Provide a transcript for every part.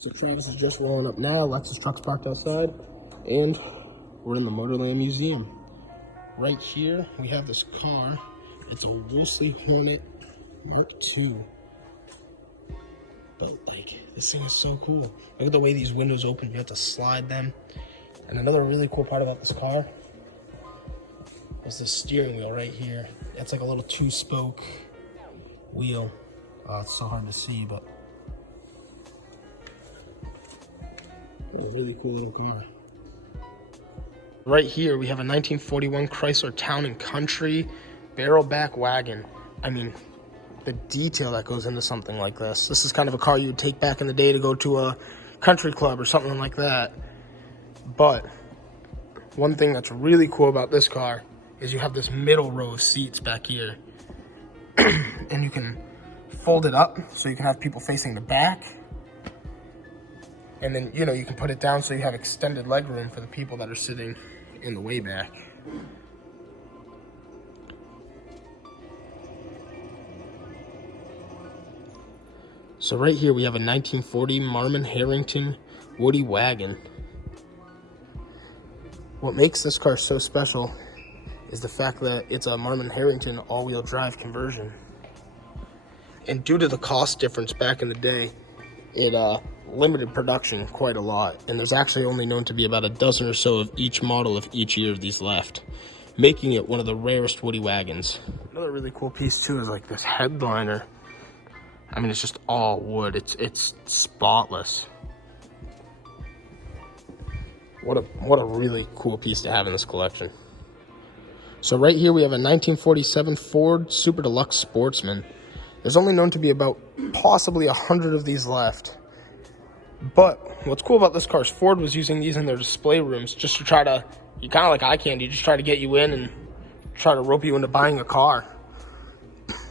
So Travis is just rolling up now. Lexus truck's parked outside, and we're in the Motorland Museum. Right here, we have this car. It's a Woolsey Hornet Mark II. But like, this thing is so cool. Look at the way these windows open. You have to slide them. And another really cool part about this car was the steering wheel right here. It's like a little 2-spoke wheel. It's so hard to see, but what a really cool little car. Right here, we have a 1941 Chrysler Town & Country barrel back wagon. I mean, the detail that goes into something like this. This is kind of a car you would take back in the day to go to a country club or something like that. But one thing that's really cool about this car is you have this middle row of seats back here. And you can fold it up so you can have people facing the back. And then, you know, you can put it down so you have extended leg room for the people that are sitting in the way back. So right here we have a 1940 Marmon Harrington Woody wagon. What makes this car so special is the fact that it's a Marmon Harrington all-wheel drive conversion. And due to the cost difference back in the day, it limited production quite a lot. And there's actually only known to be about a dozen or so of each model of each year of these left, making it one of the rarest Woody wagons. Another really cool piece too is like this headliner. I mean, it's just all wood. It's spotless. What a really cool piece to have in this collection. So right here we have a 1947 Ford Super Deluxe Sportsman. There's only known to be about possibly 100 of these left. But what's cool about this car is Ford was using these in their display rooms just to try to, you kind of like eye candy, just try to get you in and try to rope you into buying a car.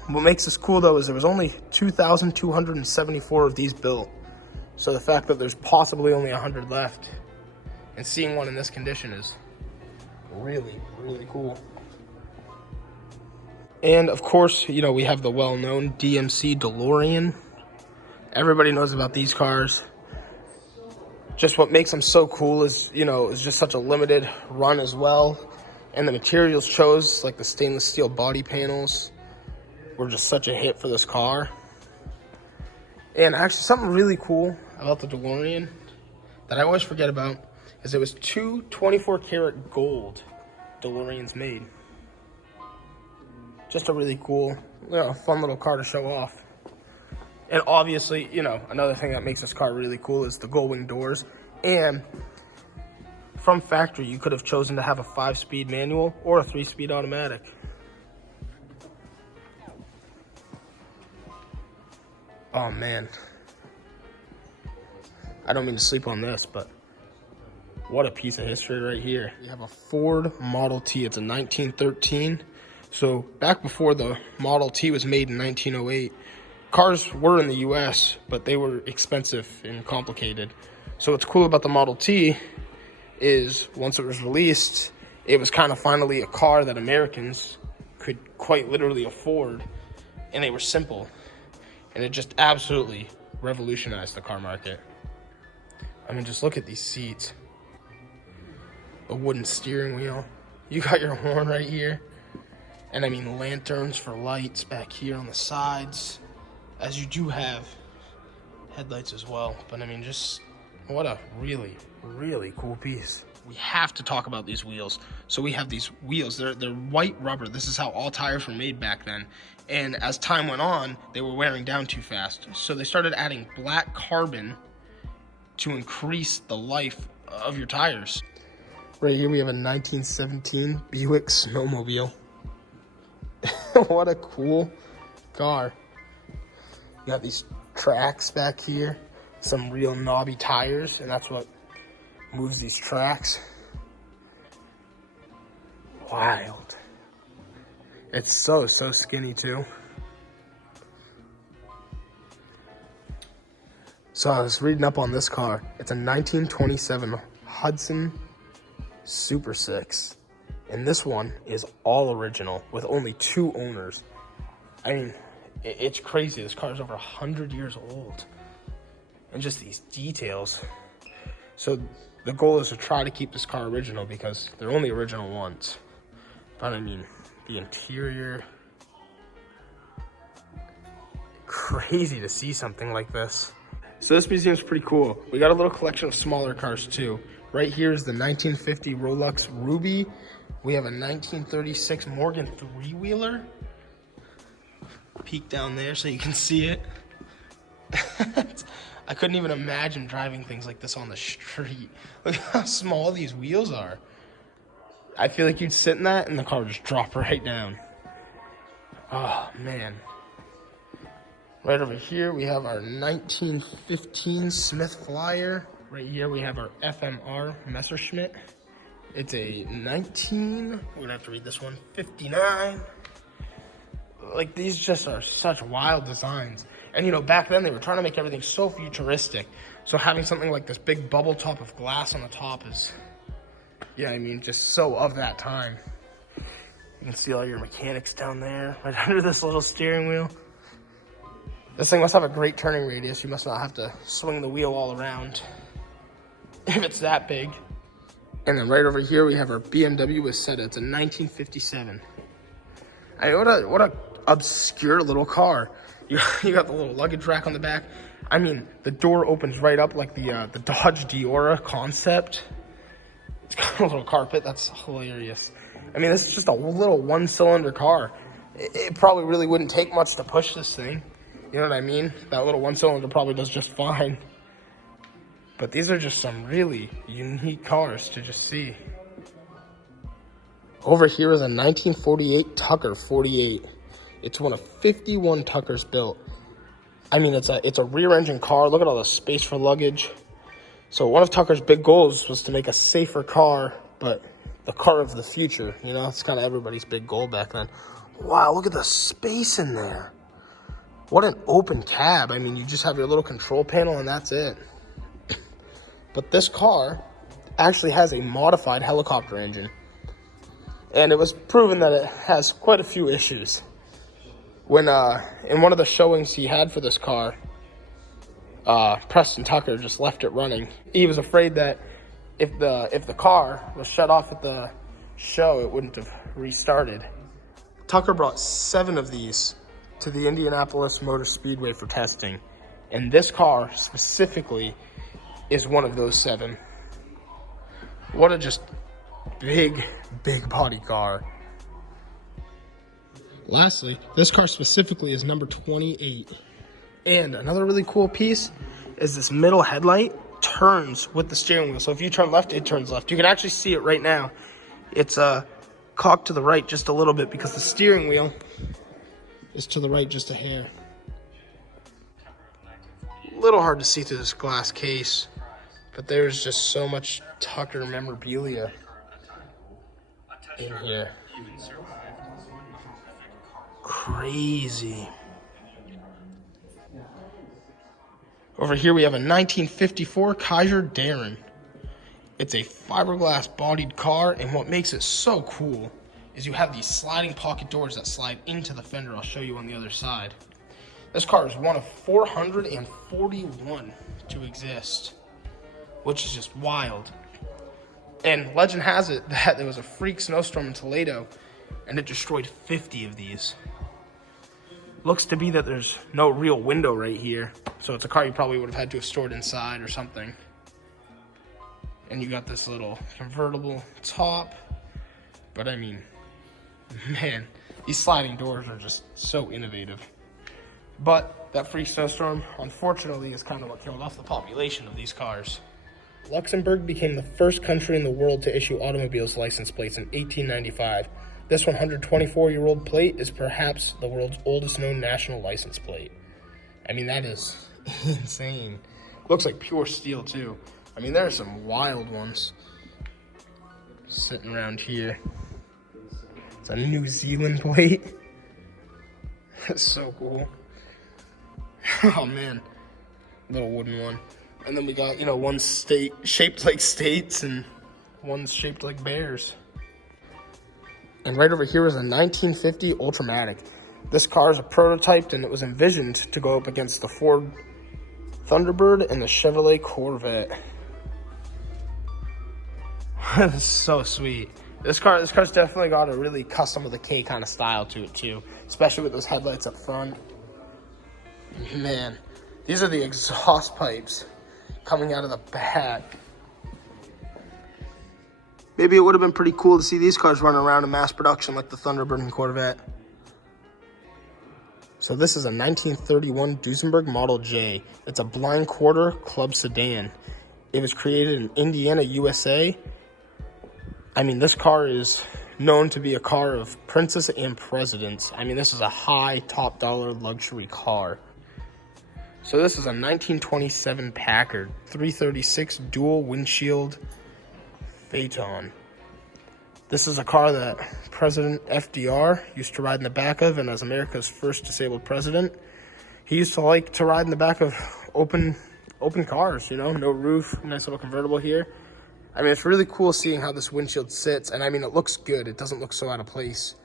What makes this cool though is there was only 2,274 of these built. So the fact that there's possibly only 100 left and seeing one in this condition is really, really cool. And of course, you know, we have the well-known DMC Delorean. Everybody knows about these cars. Just what makes them so cool is, you know, it's just such a limited run as well. And the materials chose, like the stainless steel body panels, were just such a hit for this car. And actually something really cool about the DeLorean that I always forget about is it was 2 24-karat gold DeLoreans made. Just a really cool, you know, fun little car to show off. And obviously, you know, another thing that makes this car really cool is the gull-wing doors. And from factory, you could have chosen to have a 5-speed manual or a 3-speed automatic. Oh man, I don't mean to sleep on this, but what a piece of history right here. We have a Ford Model T. It's a 1913. So back before the Model T was made in 1908, cars were in the US, but they were expensive and complicated. So what's cool about the Model T is once it was released, it was kind of finally a car that Americans could quite literally afford, and they were simple. And it just absolutely revolutionized the car market. I mean, just look at these seats. A wooden steering wheel. You got your horn right here. And I mean, lanterns for lights back here on the sides. As you do have headlights as well. But I mean, just what a really, really cool piece. We have to talk about these wheels. So we have these wheels. They're white rubber. This is how all tires were made back then. And as time went on, they were wearing down too fast. So they started adding black carbon to increase the life of your tires. Right here we have a 1917 Buick Snowmobile. What a cool car. You got these tracks back here. Some real knobby tires, and that's what moves these tracks. Wild. It's so skinny too. So I was reading up on this car. It's a 1927 Hudson Super Six. And this one is all original with only 2 owners. I mean, it's crazy. This car is over 100 years old. and just these details. So the goal is to try to keep this car original because they're only original once. But I mean, the interior, crazy to see something like this. So this museum's pretty cool. We got a little collection of smaller cars too. Right here is the 1950 Rolex Ruby. We have a 1936 Morgan three-wheeler. Peek down there so you can see it. I couldn't even imagine driving things like this on the street. Look how small these wheels are. I feel like you'd sit in that and the car would just drop right down. Oh, man. Right over here, we have our 1915 Smith Flyer. Right here, we have our FMR Messerschmitt. It's a we're gonna have to read this one, 59. Like, these just are such wild designs. And, you know, back then they were trying to make everything so futuristic. So having something like this big bubble top of glass on the top is, yeah, I mean, just so of that time. You can see all your mechanics down there, right under this little steering wheel. This thing must have a great turning radius. You must not have to swing the wheel all around if it's that big. And then right over here, we have our BMW with Seta. It's a 1957. I mean, what a obscure little car. You got the little luggage rack on the back. I mean, the door opens right up like the Dodge Diora concept. It's got a little carpet. That's hilarious. I mean, it's just a little one-cylinder car. It probably really wouldn't take much to push this thing. You know what I mean? That little one-cylinder probably does just fine. But these are just some really unique cars to just see. Over here is a 1948 Tucker 48. It's one of 51 Tuckers built. I mean, it's a rear-engine car. Look at all the space for luggage. So one of Tucker's big goals was to make a safer car, but the car of the future. You know, it's kind of everybody's big goal back then. Wow, look at the space in there. What an open cab. I mean, you just have your little control panel and that's it. But this car actually has a modified helicopter engine. And it was proven that it has quite a few issues. When in one of the showings he had for this car, Preston Tucker just left it running. He was afraid that if the car was shut off at the show, it wouldn't have restarted. Tucker brought 7 of these to the Indianapolis Motor Speedway for testing. And this car specifically is one of those 7. What a just big body car. Lastly, this car specifically is number 28. And another really cool piece is this middle headlight turns with the steering wheel. So if you turn left, it turns left. You can actually see it right now. It's cocked to the right just a little bit because the steering wheel is to the right just a hair. A little hard to see through this glass case, but there's just so much Tucker memorabilia in here. Crazy. Over here we have a 1954 Kaiser Darren. It's a fiberglass bodied car, and what makes it so cool is you have these sliding pocket doors that slide into the fender. I'll show you on the other side. This car is one of 441 to exist, which is just wild. And legend has it that there was a freak snowstorm in Toledo, and it destroyed 50 of these. Looks to be that there's no real window right here, so it's a car you probably would have had to have stored inside or something. And you got this little convertible top, but I mean, man, these sliding doors are just so innovative. But that freak snowstorm, unfortunately, is kind of what killed off the population of these cars. Luxembourg became the first country in the world to issue automobiles license plates in 1895. This 124-year-old plate is perhaps the world's oldest known national license plate. I mean, that is insane. Looks like pure steel, too. I mean, there are some wild ones sitting around here. It's a New Zealand plate. That's so cool. Oh, man. Little wooden one. And then we got, you know, one state shaped like states and one's shaped like bears. And right over here is a 1950 Ultramatic. This car is a prototype, and it was envisioned to go up against the Ford Thunderbird and the Chevrolet Corvette. That's so sweet. This car's definitely got a really custom with a K kind of style to it too, especially with those headlights up front. Man, these are the exhaust pipes coming out of the back. Maybe it would have been pretty cool to see these cars running around in mass production like the Thunderbird and Corvette. So this is a 1931 Duesenberg Model J. It's a blind quarter club sedan. It was created in Indiana, USA. I mean, this car is known to be a car of princess and presidents. I mean, this is a high top dollar luxury car. So this is a 1927 Packard 336 dual windshield Phaeton. This is a car that President FDR used to ride in the back of, and as America's first disabled president, he used to like to ride in the back of open cars, you know, no roof, nice little convertible here. I mean, it's really cool seeing how this windshield sits, and I mean, it looks good. It doesn't look so out of place.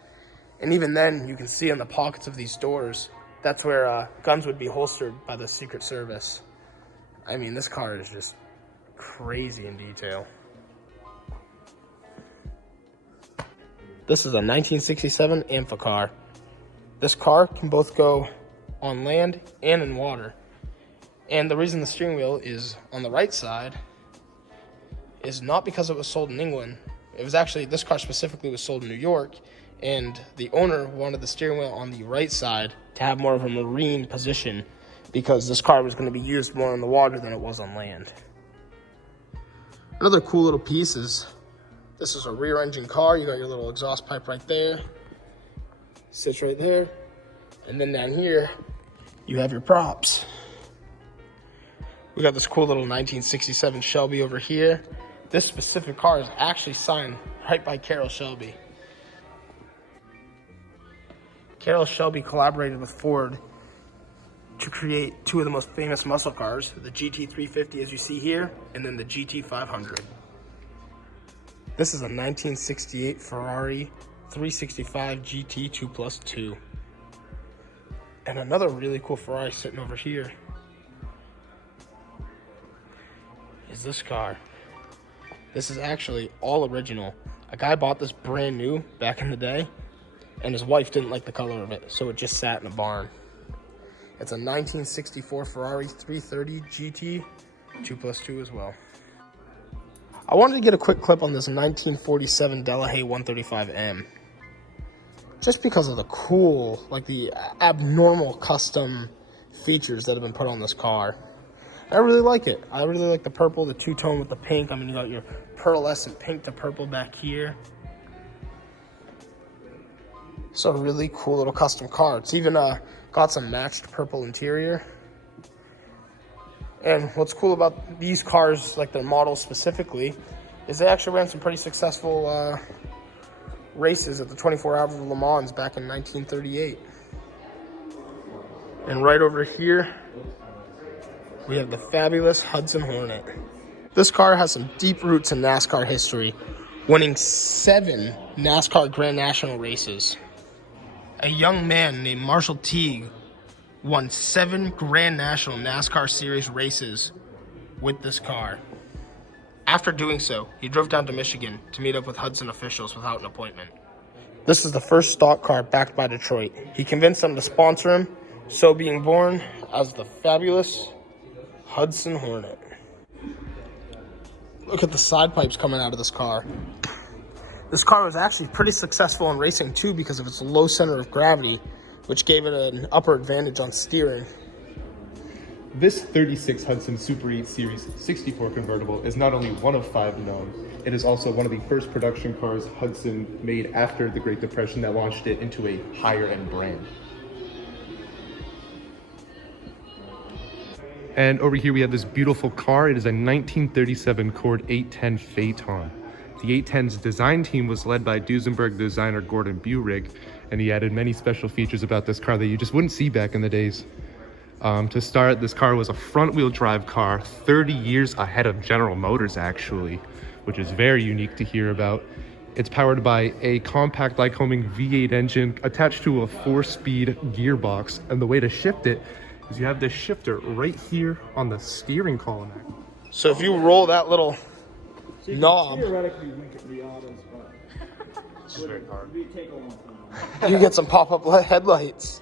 And even then, you can see in the pockets of these doors, that's where guns would be holstered by the Secret Service. I mean, this car is just crazy in detail. This is a 1967 Infa Car. This car can both go on land and in water. And the reason the steering wheel is on the right side is not because it was sold in England. It was actually, this car specifically was sold in New York, and the owner wanted the steering wheel on the right side to have more of a marine position because this car was going to be used more on the water than it was on land. Another cool little piece is, this is a rear engine car. You got your little exhaust pipe right there. Sits right there. And then down here, you have your props. We got this cool little 1967 Shelby over here. This specific car is actually signed right by Carroll Shelby. Carroll Shelby collaborated with Ford to create two of the most famous muscle cars, the GT350 as you see here, and then the GT500. This is a 1968 Ferrari 365 GT 2+2. And another really cool Ferrari sitting over here is this car. This is actually all original. A guy bought this brand new back in the day, and his wife didn't like the color of it, so it just sat in a barn. It's a 1964 Ferrari 330 GT 2+2 as well. I wanted to get a quick clip on this 1947 Delahaye 135M. Just because of the cool, like the abnormal custom features that have been put on this car. I really like it. I really like the purple, the two-tone with the pink. I mean, you got your pearlescent pink to purple back here. So a really cool little custom car. It's even got some matched purple interior. And what's cool about these cars, like their models specifically, is they actually ran some pretty successful races at the 24 Hours of Le Mans back in 1938. And right over here, we have the fabulous Hudson Hornet. This car has some deep roots in NASCAR history, winning 7 NASCAR Grand National races. A young man named Marshall Teague won 7 Grand National NASCAR Series races with this car. After doing so, he drove down to Michigan to meet up with Hudson officials without an appointment. This is the first stock car backed by Detroit. He convinced them to sponsor him, so being born as the fabulous Hudson Hornet. Look at the side pipes coming out of this car. This car was actually pretty successful in racing too because of its low center of gravity, which gave it an upper advantage on steering. This 36 Hudson Super 8 Series 64 convertible is not only one of 5 known, it is also one of the first production cars Hudson made after the Great Depression that launched it into a higher-end brand. And over here we have this beautiful car. It is a 1937 Cord 810 Phaeton. The 810's design team was led by Duesenberg designer Gordon Burig, and he added many special features about this car that you just wouldn't see back in the days. To start, this car was a front-wheel drive car, 30 years ahead of General Motors actually, which is very unique to hear about. It's powered by a compact Lycoming V8 engine attached to a 4-speed gearbox, and the way to shift it is you have this shifter right here on the steering column. So if you roll that little knob, theoretically link it to the autos, but It's very hard. we take a long time. you get some pop-up headlights.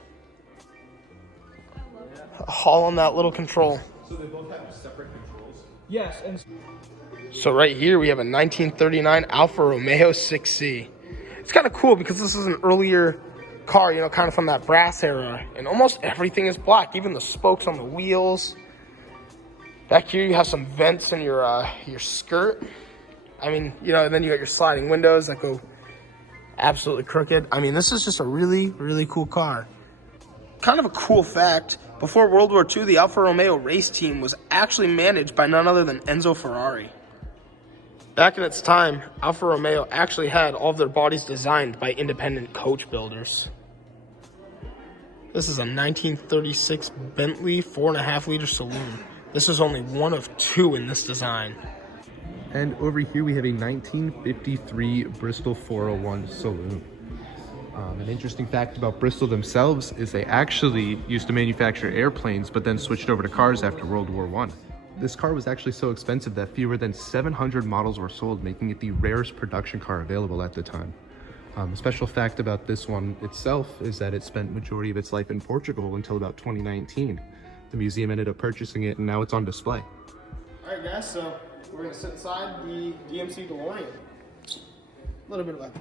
All on that little control. So they both have separate controls? Yes, and So right here we have a 1939 Alfa Romeo 6C. It's kind of cool because this is an earlier car, you know, kind of from that brass era. And almost everything is black, even the spokes on the wheels. Back here you have some vents in your skirt. I mean, you know, and then you got your sliding windows that go absolutely crooked. I mean, this is just a really, really cool car. Kind of a cool fact, before World War II, the Alfa Romeo race team was actually managed by none other than Enzo Ferrari. Back in its time, Alfa Romeo actually had all of their bodies designed by independent coach builders. This is a 1936 Bentley 4.5-liter Saloon. This is only one of two in this design. And over here we have a 1953 Bristol 401 Saloon. An interesting fact about Bristol themselves is they actually used to manufacture airplanes, but then switched over to cars after World War I. This car was actually so expensive that fewer than 700 models were sold, making it the rarest production car available at the time. A special fact about this one itself is that it spent majority of its life in Portugal until about 2019. The museum ended up purchasing it and now it's on display. All right, guys, so we're gonna sit inside the DMC Delorean. A little bit of a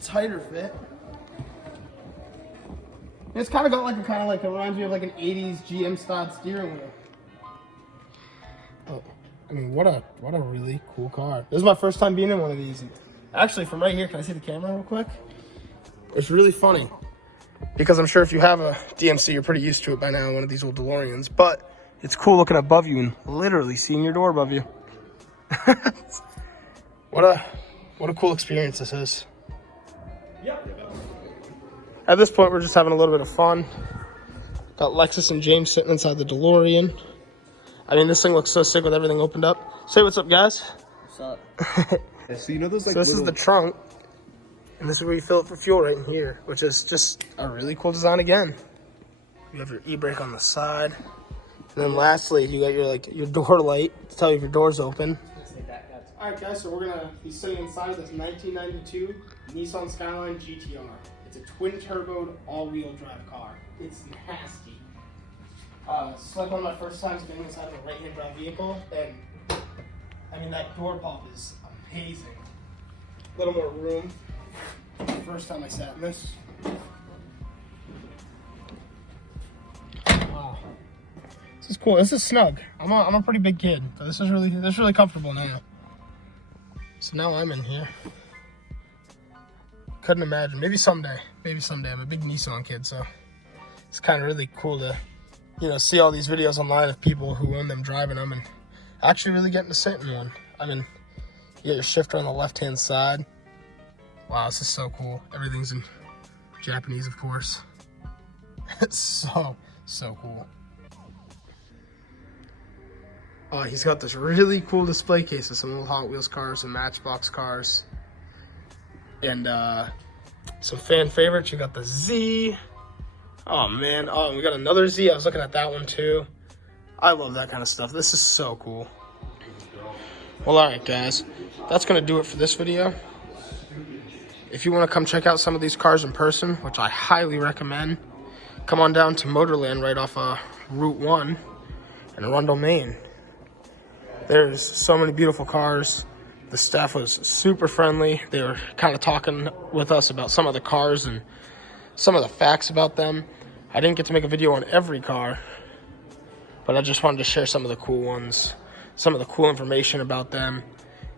tighter fit. It's kind of got like it reminds me of like an 80s GM style steering wheel. Oh, I mean, what a really cool car. This is my first time being in one of these. Actually, from right here, can I see the camera real quick? It's really funny because I'm sure if you have a DMC, you're pretty used to it by now, one of these old DeLoreans. But it's cool looking above you and literally seeing your door above you. What a cool experience this is. yep. At this point, we're just having a little bit of fun. Got Lexus and James sitting inside the DeLorean. I mean, this thing looks so sick with everything opened up. Say what's up, guys. What's up? So you know those like So this is the trunk, and this is where you fill it for fuel right in here, which is just a really cool design again. You have your e-brake on the side. And then lastly, you got your door light to tell you if your door's open. All right, guys, so we're gonna be sitting inside this 1992 Nissan Skyline Gtr. It's a twin-turboed, all-wheel drive car. It's nasty. It's like one of my first times getting inside of a right-hand drive vehicle, and I mean that door pop is amazing. A little more room. First time I sat in this. Wow, this is cool. This is snug. I'm a pretty big kid, so this is really comfortable now. So now I'm in here. Couldn't imagine. Maybe someday. I'm a big Nissan kid, so it's kind of really cool to, you know, see all these videos online of people who own them driving them and actually really getting to sit in one. I mean, you got your shifter on the left-hand side. Wow, this is so cool. Everything's in Japanese, of course. It's so cool. Oh, he's got this really cool display case of some old Hot Wheels cars and Matchbox cars. And some fan favorites. You got the Z. Oh, man. Oh, we got another Z. I was looking at that one, too. I love that kind of stuff. This is so cool. Well, all right, guys. That's going to do it for this video. If you want to come check out some of these cars in person, which I highly recommend, come on down to Motorland right off Route 1 in Arundel, Maine. There's so many beautiful cars. The staff was super friendly. They were kind of talking with us about some of the cars and some of the facts about them. I didn't get to make a video on every car, but I just wanted to share some of the cool ones, some of the cool information about them,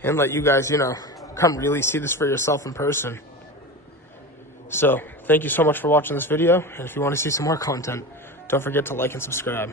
and let you guys, you know, come really see this for yourself in person. So, thank you so much for watching this video, and if you want to see some more content, don't forget to like and subscribe.